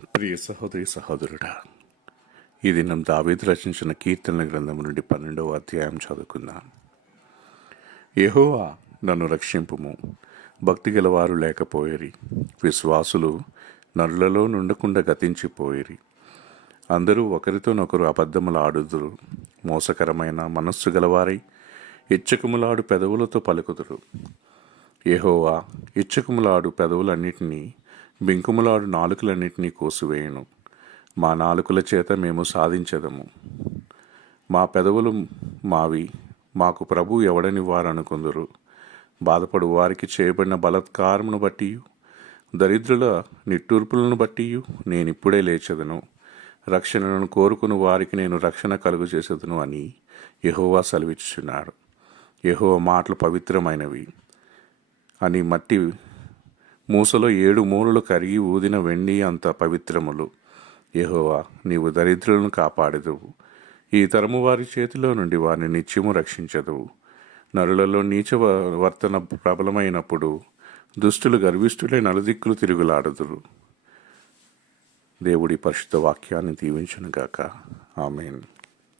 ప్రియ సహోదరి సహోదరుడా, ఈ దినం దావీదు రచించిన కీర్తనల గ్రంథం నుండి 12వ అధ్యాయం చదువుకుందాం. యెహోవా నన్ను రక్షింపుము, భక్తి గలవారు లేకపోయిరి, విశ్వాసులు నరులలో నుండకుండా గతించిపోయిరి. అందరూ ఒకరితోనొకరు అబద్ధములాడుదురు, మోసకరమైన మనస్సు గలవారై ఇచ్చకములాడు పెదవులతో పలుకుదురు. యెహోవా ఇచ్చకములాడు పెదవులన్నిటినీ, బింకుములాడు నాలుకలన్నిటినీ కోసివేయును. మా నాలుకల చేత మేము సాధించెదము. మా పెదవులు మావి, మాకు ప్రభు ఎవడని వారు అనుకుందురు. బాధపడు వారికి చేయబడిన బలాత్కారమును బట్టి, దరిద్రుల నిట్టూర్పులను బట్టి నేనిప్పుడే లేచెదను. రక్షణను కోరుకుని వారికి నేను రక్షణ కలుగు చేసేదను అని యెహోవా సెలవిచ్చుచున్నాడు. యెహోవా మాటలు పవిత్రమైనవి అని మట్టి మూసలో 7 మూలలు కరిగి ఊదిన వెండి అంత పవిత్రములు. యెహోవా, నీవు దరిద్రులను కాపాడెదవు. ఈ తరము వారి చేతిలో నుండి వారిని నిత్యము రక్షించదువు. నరులలో నీచ వర్తన ప్రబలమైనప్పుడు దుష్టులు గర్విష్ఠులై నలుదిక్కులు తిరుగులాడుదురు. దేవుడి పరిశుద్ధ వాక్యాన్ని దీవించునుగాక. ఆమేన్.